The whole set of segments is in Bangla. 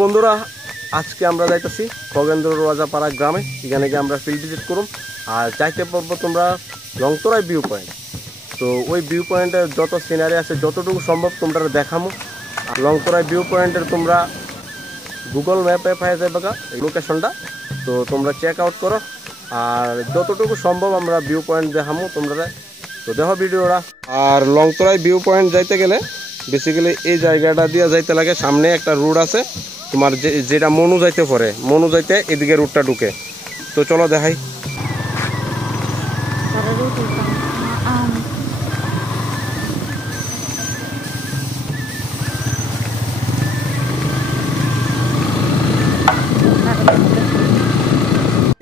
বন্ধুরা আজকে আমরা যাইতেছি খগেন্দ্র রাজাপাড়া গ্রামে। এখানে গিয়ে আমরা ফিল্ড ভিজিট করুম আর যাইতে পারবো তোমরা লংতরাই ভিউ পয়েন্ট। তো ওই ভিউ পয়েন্টের যত সিনারি আছে যতটুকু সম্ভব তোমরা দেখামো। আর লংতরাই ভিউ পয়েন্টের তোমরা গুগল ম্যাপে পাই যাবে এই লোকেশনটা, তো তোমরা চেক আউট করো আর যতটুকু সম্ভব আমরা ভিউ পয়েন্ট দেখামো তোমরা। তো দেখো ভিডিওটা। আর লংতরাই ভিউ পয়েন্ট যাইতে গেলে বেসিক্যালি এই জায়গাটা দিয়ে যাইতে লাগে। সামনে একটা রোড আছে তোমার যেটা মনু যাইতে পরে, মনু যাইতে এদিকে রুটটা ঢুকে। তো চলো দেখাই।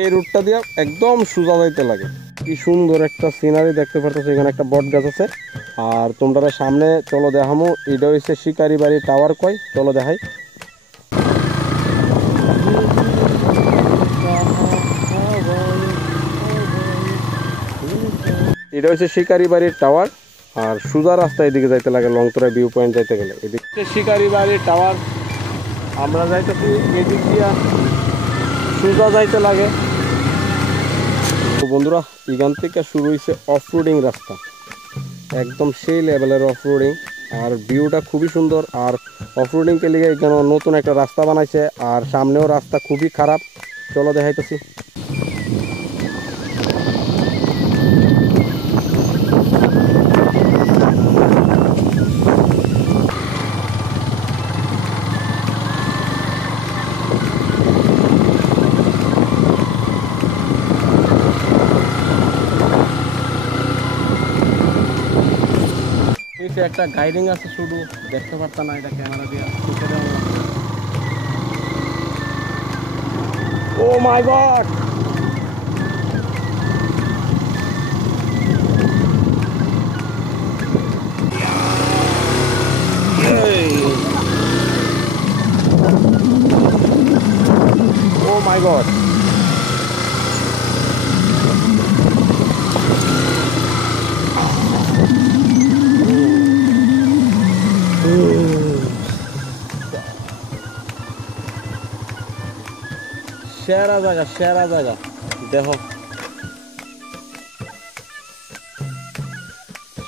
এই রুটটা দিয়ে একদম সোজা যাইতে লাগে। কি সুন্দর একটা সিনারি দেখতে পারতেছো। এখানে একটা বট গাছ আছে আর তোমরা সামনে চলো দেখামো। এটা হচ্ছে শিকারি বাড়ি টাওয়ার কয়, চলো দেখাই। এটা হচ্ছে শিকারি বাড়ির টাওয়ার আর সোজা রাস্তা এদিকে যাইতে লাগে লংতরা ভিউ পয়েন্ট যাইতে গেলে। এদিকে শিকারি বাড়ির টাওয়ার, আমরা যাইতেছি এদিক দিয়া সোজা যাইতে লাগে। তো বন্ধুরা এখান থেকে শুরু হয়েছে অফ রোডিং রাস্তা, একদম সেই লেভেলের অফ রোডিং আর ভিউটা খুবই সুন্দর। আর অফ রোডিংকে লিগে এখানে নতুন একটা রাস্তা বানাইছে আর সামনেও রাস্তা খুবই খারাপ, চলো দেখাইতেছি। একটা গাইডিং আছে শুধু দেখতে পারতাম না, এটা ক্যামেরা দিয়ে চোখে দেওয়া। ও মাই গড, ও মাই গড। সেরা জায়গা, সেরা জায়গা, দেখো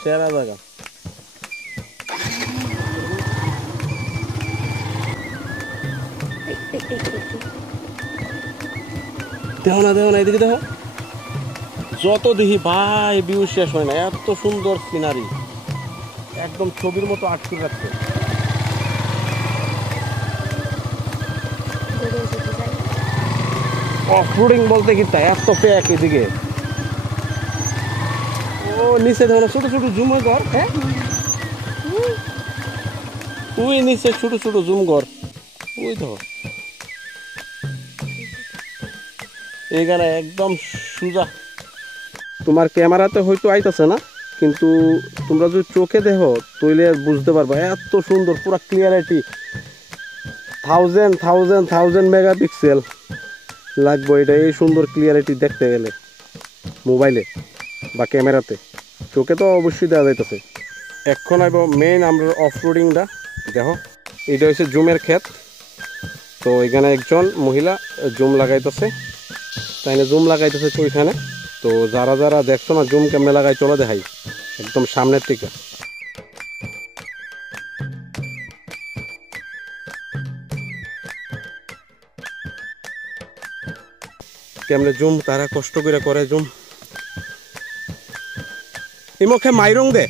সেরা জায়গা। দেখো না, দেখো না, এদিকে দেখো। যত দেখি ভাই ভিউ শেষ হয় না, এত সুন্দর সিনারি, একদম ছবির মতো আটকে রাখছে। অফরোডিং বলতে কি তাই, এত প্যাক এদিকে। ও নিচে দেখো না ছোট ছোট জুম ঘর। হ্যাঁ ওই নিচে ছোট ছোট জুম ঘর, ওই ধর এইখানে একদম সোজা। তোমার ক্যামেরাতে হয়তো আইতাছে না, কিন্তু তোমরা যদি চোখে দেখো তাহলে বুঝতে পারবা এত সুন্দর, পুরো ক্লিয়ারিটি। 1000 মেগাপিক্সেল লাগবে এটা, এই সুন্দর ক্লিয়ারিটি দেখতে গেলে মোবাইলে বা ক্যামেরাতে। চোখে তো অবশ্যই দেওয়া যাইতেছে। এখন আইব মেইন আমরা অফরোডিংটা। দেখো এটা হচ্ছে জুমের ক্ষেত। তো এখানে একজন মহিলা জুম লাগাইতেছে, তাই না, জুম লাগাইতেছে তো ওইখানে। তো যারা যারা দেখছো না জুম কেমনে লাগাই চলো দেখাই একদম সামনের থেকে। কেমনে জুম তারা কষ্ট করে জুম। ইমোকে মাইরং দে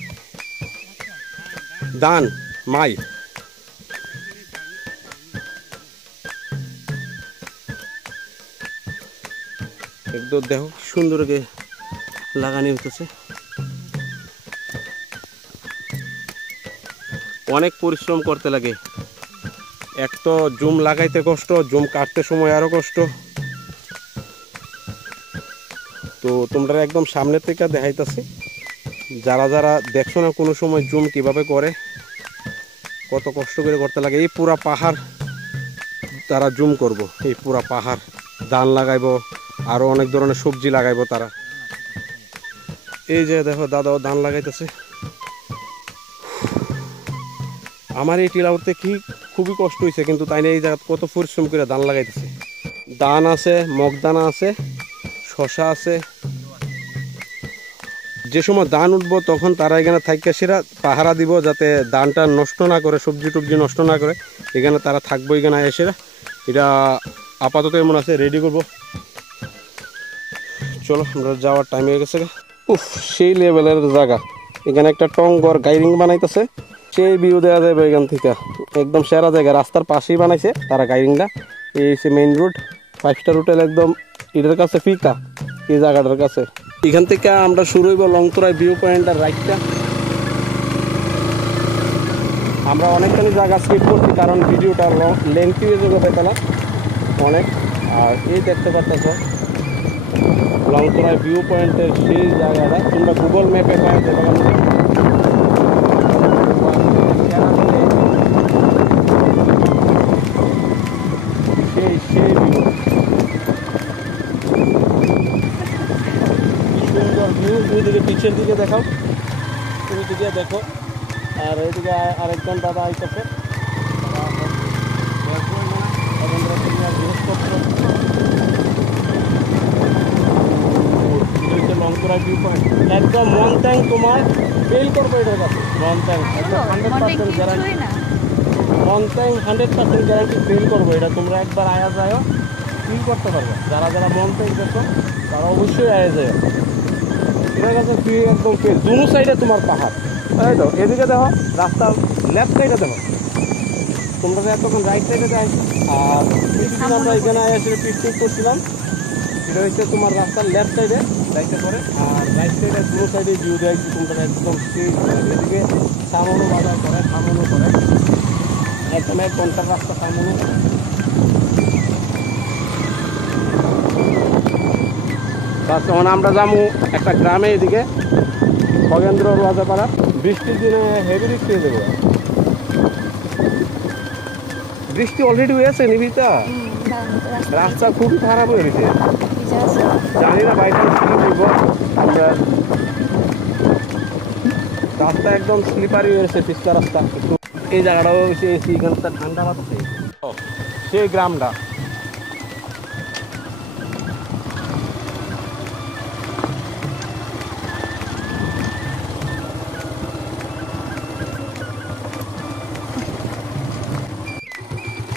দান মাই। একদম দেখো সুন্দর লাগানি হইতেছে। অনেক পরিশ্রম করতে লাগে, এক তো জুম লাগাইতে কষ্ট, জুম কাটতে সময় আরো কষ্ট। তো তোমরা একদম সামনের থেকে দেখাইতেছি। যারা যারা দেখছো না কোনো সময় জুম কিভাবে করে, কত কষ্ট করে করতে লাগে। এই পুরা পাহাড় তারা জুম করব, এই পুরা পাহাড় ধান লাগাইবো, আরো অনেক ধরনের সবজি লাগাইবো তারা। এই যে দেখো দাদাও ধান লাগাইতেছে। আমার এই টিলা উঠতে কি খুবই কষ্ট হয়েছে, কিন্তু তাই এই জায়গা কত পরিশ্রম করে ধান লাগাইতেছে। ধান আছে, মগদানা আছে, শশা আছে। যে সময় ধান উঠবো তখন তারা এখানে থাইকা সেরা পাহারা দিব, যাতে ধানটা নষ্ট না করে, সবজি টবজি নষ্ট না করে। এখানে তারা থাকবো, এখানে এসেরা। এটা আপাতত এমন আছে, রেডি করব। চলো, আমরা যাওয়ার টাইম হয়ে গেছে। উফ, সেই লেভেলের জায়গা। এখানে একটা টঙ্গর গাইরিং বানাইতেছে, সেই ভিউ দেওয়া যাবে এখান থেকে। একদম সেরা জায়গা, রাস্তার পাশেই বানাইছে তারা গাইরিংটা। এই হচ্ছে মেইন রোড, 5 স্টার হোটেল একদম এটার কাছে ফিকা, এই জায়গাটার কাছে। এখান থেকে আমরা শুরু হইব লংতরাই ভিউ পয়েন্টের রাইডটা। আমরা অনেকখানি জায়গা স্কিপ করছি, কারণ ভিডিওটা লেন্থি হয়ে যাবে পেলাম অনেক। আর এই দেখতে পাচ্ছ লংতরাই ভিউ পয়েন্টের সেই জায়গাটা, তোমরা গুগল ম্যাপে পাইতে পারো। সেই সেই ভিউ, সুন্দর ভিউ। ওইদিকে পিছের দিকে দেখাও, তুমি দিকে দেখো। আর এইদিকে আরেকজন দাদা আইতেছে, লংতরাই ভিউ পয়েন্ট একদম মন ট্যাং তোমার ফেল করবো এটার কাছে। মন ট্যাং 100% গ্যারান্টি, মন ট্যাং 100% গ্যারান্টি ফেল করবো এটা। তোমরা একবার আয়া যাও, ফিল করতে পারবে। যারা যারা মন ট্যাং দেখো তারা অবশ্যই আয়া যায় এটার কাছে। ফিল একদম ফেল। দুনো সাইডে তোমার পাহাড়, তাই তো। এদিকে দেখো রাস্তার লেফট সাইডে দেখো, তোমরা এতক্ষণ রাইট সাইডে যাই। আর আমরা এখানে এসে পিকনিক করছিলাম, এটা হচ্ছে তোমার রাস্তার লেফট সাইডে যাইতে পারে। আর রাইট সাইডে দুটো সাইডে ভিউ দেয় তোমরা একদম। এদিকে সামানো বাজার করে, সামানো করে একদম 1 ঘন্টার রাস্তা সামানো। তখন আমরা যাবো একটা গ্রামে, এদিকে খগেন্দ্র রাজাপাড়া। বৃষ্টির দিনে হেভি রিস্ক হয়ে যাবো। বৃষ্টি অলরেডি হয়েছে নিবিতা, রাস্তা খুবই খারাপ হয়ে গেছে। জানি না বাইক কি করব আমরা, রাস্তা একদম স্লিপারি হয়েছে, পিছলা রাস্তা। এই জায়গাটাও এখানটা ঠান্ডা বাতাসে সেই গ্রামটা।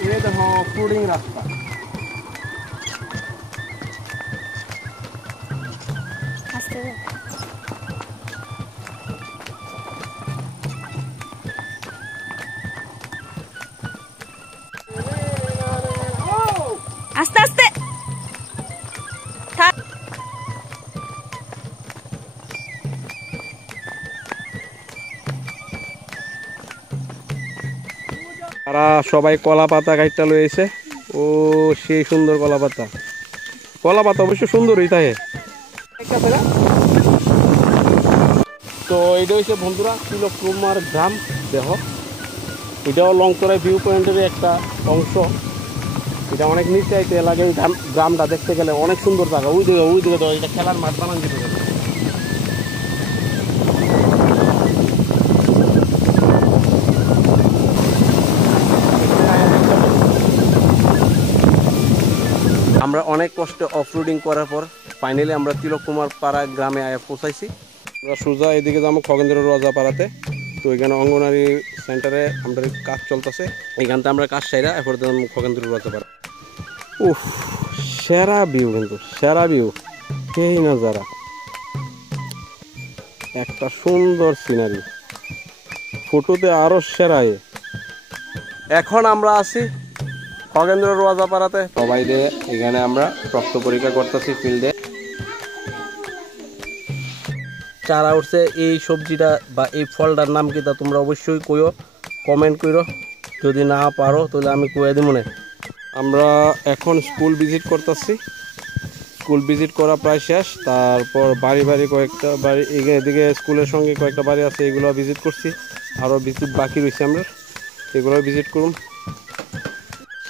এই দেখো ফুডিং রাস্তা। আস্তে আস্তে তারা সবাই কলা পাতা কাইটা লয়েছে। ও সেই সুন্দর কলা পাতা। কলা পাতা অবশ্য সুন্দরই থাকে। তো এটা হচ্ছে বন্ধুরা তিলককুমার গ্রাম। দেখো এটাও লংতরাই ভিউ পয়েন্টের একটা অংশ। এটা অনেক নিচে আইতে লাগে। গ্রামটা দেখতে গেলে অনেক সুন্দর জায়গা। ওই দিকে তো এটা খেলার মাঠ বানান যেতে গেলে। আমরা অনেক কষ্টে অফরোডিং করার পর ফাইনালি আমরা তিলককুমার পাড়া গ্রামে আয়া পৌঁছাইছি। আমরা সোজা এদিকে যাবো খগেন্দ্র রাজাপাড়াতে। তো এখানে অঙ্গনারী সেন্টারে আমাদের কাজ চলতেছে। এখানটা আমরা কাজ সাইরা এরপর খগেন্দ্র রাজাপাড়া। উফ, সেরা ভিউ, কিন্তু সেরা ভিউ, সেই নজারা, একটা সুন্দর সিনারি, ফটোতে আরো সেরা। এখন আমরা আছি খগেন্দ্র রাজাপাড়াতে। সবাই এখানে আমরা রক্ত পরীক্ষা করতেছি ফিল্ডে। চারা উঠছে। এই সবজিটা বা এই ফলটার নাম কি তা তোমরা অবশ্যই কইও, কমেন্ট করো। যদি না পারো তাহলে আমি কয়ে দিব না। আমরা এখন স্কুল ভিজিট করতেছি। স্কুল ভিজিট করা প্রায় শেষ। তারপর বাড়ি বাড়ি কয়েকটা বাড়ি, এদিকে স্কুলের সঙ্গে কয়েকটা বাড়ি আছে, এগুলো ভিজিট করছি। আরও ভিজিট বাকি রয়েছে, আমরা এগুলো ভিজিট করুন।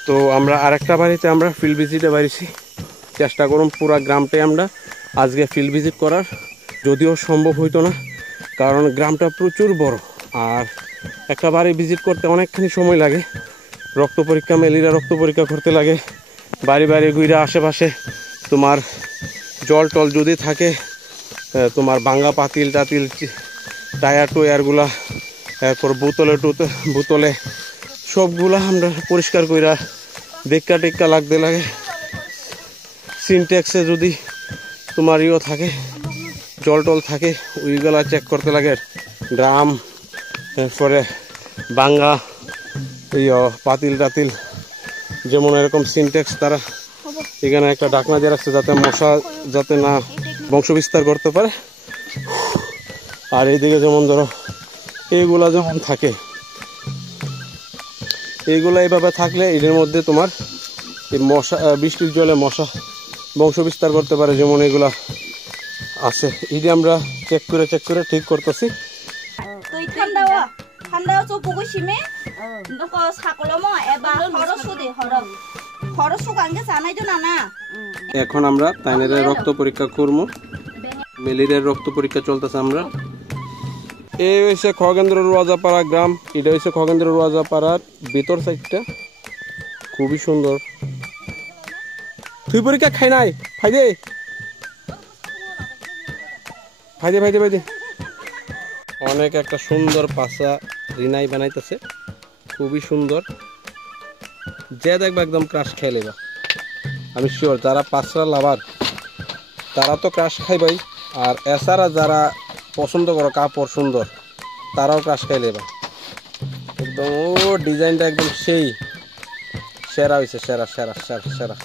তো আমরা আরেকটা বাড়িতে আমরা ফিল্ড ভিজিটে বাড়িছি। চেষ্টা করুন পুরা গ্রামটাই আমরা আজকে ফিল্ড ভিজিট করার, যদিও সম্ভব হইতো না, কারণ গ্রামটা প্রচুর বড়। আর একটা বাড়ি ভিজিট করতে অনেকখানি সময় লাগে। রক্ত পরীক্ষা, ম্যালেরিয়া রক্ত পরীক্ষা করতে লাগে। বাড়ি বাড়ি ঘুরে আশেপাশে তোমার জল টল যদি থাকে, তোমার ভাঙ্গা পাতিল টাতিল, টায়ার টয়ারগুলা, এরপর বোতলে সবগুলা আমরা পরিষ্কার কইরা দেখা টেক্কা লাগতে লাগে। সিনটেক্সে যদি তোমার ইয়ে থাকে, জল টল থাকে, ওইগুলা চেক করতে লাগে। ড্রাম, এরপরে ভাঙ্গা পাতিল টাতিল, যেমন এরকম সিনটেক্স তারা এখানে একটা ঢাকনা দিয়ে রাখছে যাতে মশা যাতে না বংশ বিস্তার করতে পারে। আর এইদিকে যেমন ধরো এইগুলা যেমন থাকে, এইগুলা এইভাবে থাকলে এদের মধ্যে তোমার এই মশা, বৃষ্টির জলে মশা বংশ বিস্তার করতে পারে, যেমন এগুলা আছে। এটি আমরা চেক করে ঠিক করতেছি। এখন আমরা তাইনের রক্ত পরীক্ষা করবো। ম্যালেরিয়ার রক্ত পরীক্ষা চলতেছে। আমরা এই হয়েছে খগেন্দ্র রোয়াজাপাড়া গ্রাম, এটা হয়েছে খগেন্দ্র রোয়াজাপাড়ার ভিতর সাইডটা, খুবই সুন্দর। তুই পরীক্ষা খাই নাই, ফাইদে ফাইদে ফাইদে ফাইদে অনেক একটা সুন্দর পাশা রিনাই বানাইতেছে, খুবই সুন্দর। যে দেখবা একদম ক্রাশ খাই লেবা, আমি শিওর যারা পাঁচরা লাভার তারা তো ক্রাশ খাইবাই, আর এছাড়া যারা পছন্দ করো কাপড় সুন্দর তারাও ক্রাশ খাই লেবা। একদম ও ডিজাইনটা একদম সেই সেরা হয়েছে, সেরা সেরা সেরা সেরা।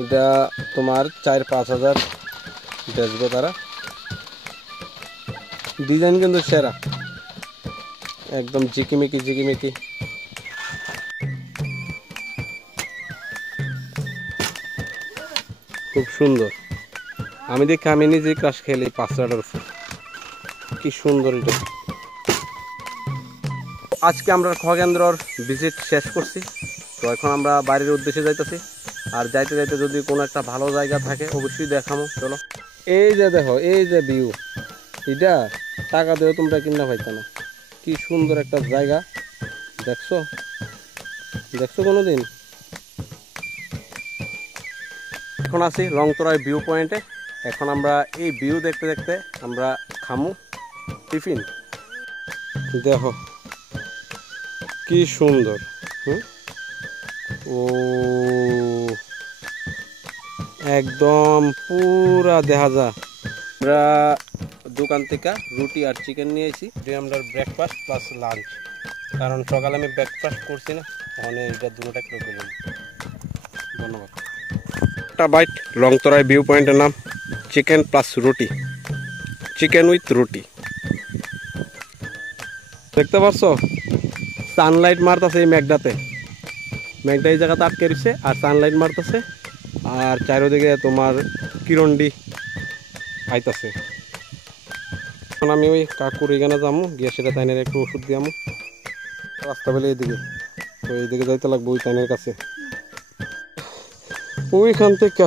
এটা তোমার 4-5 হাজার বেচবে তারা। ডিজাইন কিন্তু সেরা, একদম জিকিমিকি জিকিমিকি। খুব সুন্দর। আমি দেখি আমি নিজে ক্রাশ খেলে পাঁচটার উপর, কি সুন্দর এটা। আজকে আমরা খগেন্দ্রর ভিজিট শেষ করছি, তো এখন আমরা বাড়ির উদ্দেশ্যে যাইতেছি। আর যাইতে যাইতে যদি কোনো একটা ভালো জায়গা থাকে অবশ্যই দেখামো। চলো, এই যে দেখো, এই যে ভিউ, এটা টাকা দেও তোমরা কিনা পাইতো না। কি সুন্দর একটা জায়গা, দেখছো দেখছো কোনোদিন? এখন আছি লংতরাই ভিউ পয়েন্টে। এখন আমরা এই ভিউ দেখতে দেখতে আমরা খামু টিফিন। দেখো কি সুন্দর। ও একদম পুরা দেখা যা। আমরা দোকান থেকে রুটি আর চিকেন নিয়েছি, যে আমরা ব্রেকফাস্ট প্লাস লাঞ্চ, কারণ সকালে আমি ব্রেকফাস্ট করছি না, মানে এটা দুটোটা করে গেলাম। ধন্যবাদ। একটা বাইট লংতরাই ভিউ পয়েন্টের নাম চিকেন প্লাস রুটি, চিকেন উইথ রুটি। দেখতে পাচ্ছ সানলাইট মারতেছে এই মেঘটাতে, মেঘটা এই জায়গাতে আটকে রয়েছে আর সানলাইট মারতেছে, আর চারিদিকে তোমার কিরণডি আইতাছে। এখন আমি ওই কাকুর এখানে যাবো, গিয়ে সেটা তাইনের একটু ওষুধ দিয়ামো। রাস্তা পেলে এইদিকে, তো এইদিকে যাইতে লাগবো ওই তাইনের কাছে। ওইখান থেকে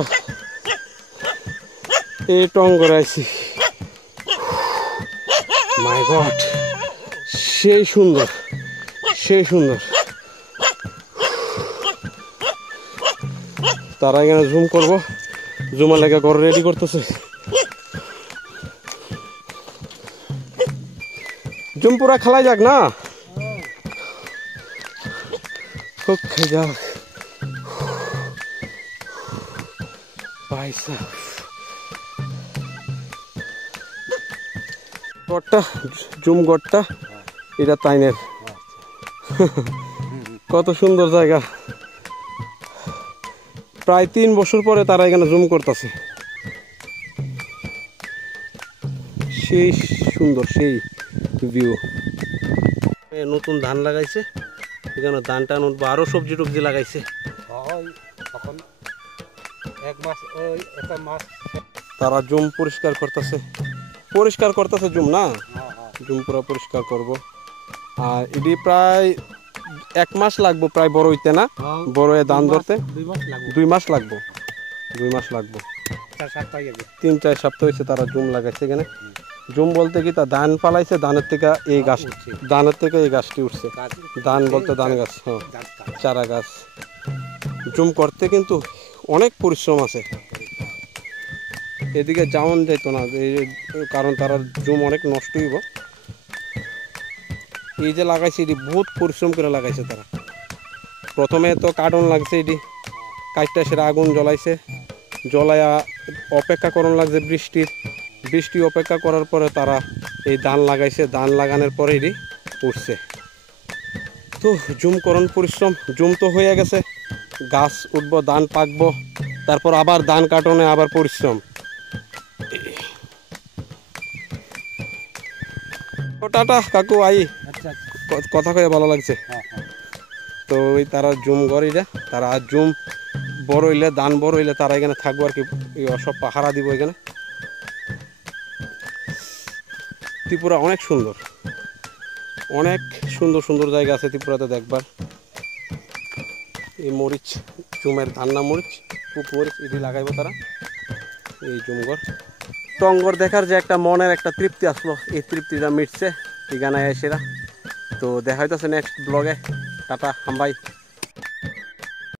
এই টং করে আইছি। মাই গড, সেই সুন্দর, সেই সুন্দর। তারা এখানে জুম করবো, জুমার লেগে ঘর রেডি করতেছে। জুম পুরা খেলাই যাক না, খুব খেয়ে যাক পয়সা। গড়টা জুম গড়টা এটা তাইনের। কত সুন্দর জায়গা। প্রায় 3 বছর পরে তারা এখানে জুম করতেছে। সেই সুন্দর, সেই ভিউ। নতুন ধান লাগাইছে, এখানে ধান টান উঠবো, আরো সবজি টবজি লাগাইছে। তারা জুম পরিষ্কার করতেছে, জুম না, জুম পুরো পরিষ্কার করব। আর এটি প্রায় 1 মাস লাগবো প্রায় বড় হইতে, না বড় হয়ে ধান ধরতে 2 মাস লাগবো, 2 মাস লাগবো। 3-4 সপ্তাহ হয়েছে তারা জুম লাগাইছে এখানে। জুম বলতে কি তা ধান পালাইছে, ধানের থেকে এই গাছ, ধানের থেকে এই গাছটি উঠছে। ধান বলতে ধান গাছ, হ্যাঁ, চারা গাছ। জুম করতে কিন্তু অনেক পরিশ্রম আছে, এদিকে যাওন যেত না কারণ তারা জুম অনেক নষ্ট হইব। এই যে লাগাইছে এটি বহুত পরিশ্রম করে লাগাইছে তারা। প্রথমে তো কাটন লাগছে, এটি কাটটা সেটা আগুন জ্বলাইছে, জ্বলাইয়া অপেক্ষা করন লাগছে বৃষ্টি অপেক্ষা করার পরে তারা এই ধান লাগাইছে, ধান লাগানোর পরে এটি উঠছে। তো জুম করণ পরিশ্রম, জুম তো হয়ে গেছে, গাছ উঠবো, ধান পাকবো, তারপর আবার ধান কাটনে আবার পরিশ্রম। ও টাটা কাকু, আই কথা কয়ে ভালো লাগছে। তো ওই তারা জুম করে, তারা জুম বড় হইলে, ধান বড় হইলে তারা এখানে থাকবো আর কি, সব পাহারা দিব এখানে। ত্রিপুরা অনেক সুন্দর, অনেক সুন্দর সুন্দর জায়গা আছে ত্রিপুরাতে দেখবার। এই মরিচ, জুমের ধান্না মরিচ, পুক মরিচ এটি লাগাইবো তারা, এই জুমঘর। টঙ্গর দেখার যে একটা মনের একটা তৃপ্তি আসলো, এই তৃপ্তিটা মিটছে এখানে এসেরা। তো দেখা হইতেছে নেক্সট ব্লগে। টাটা, হাম্বাই।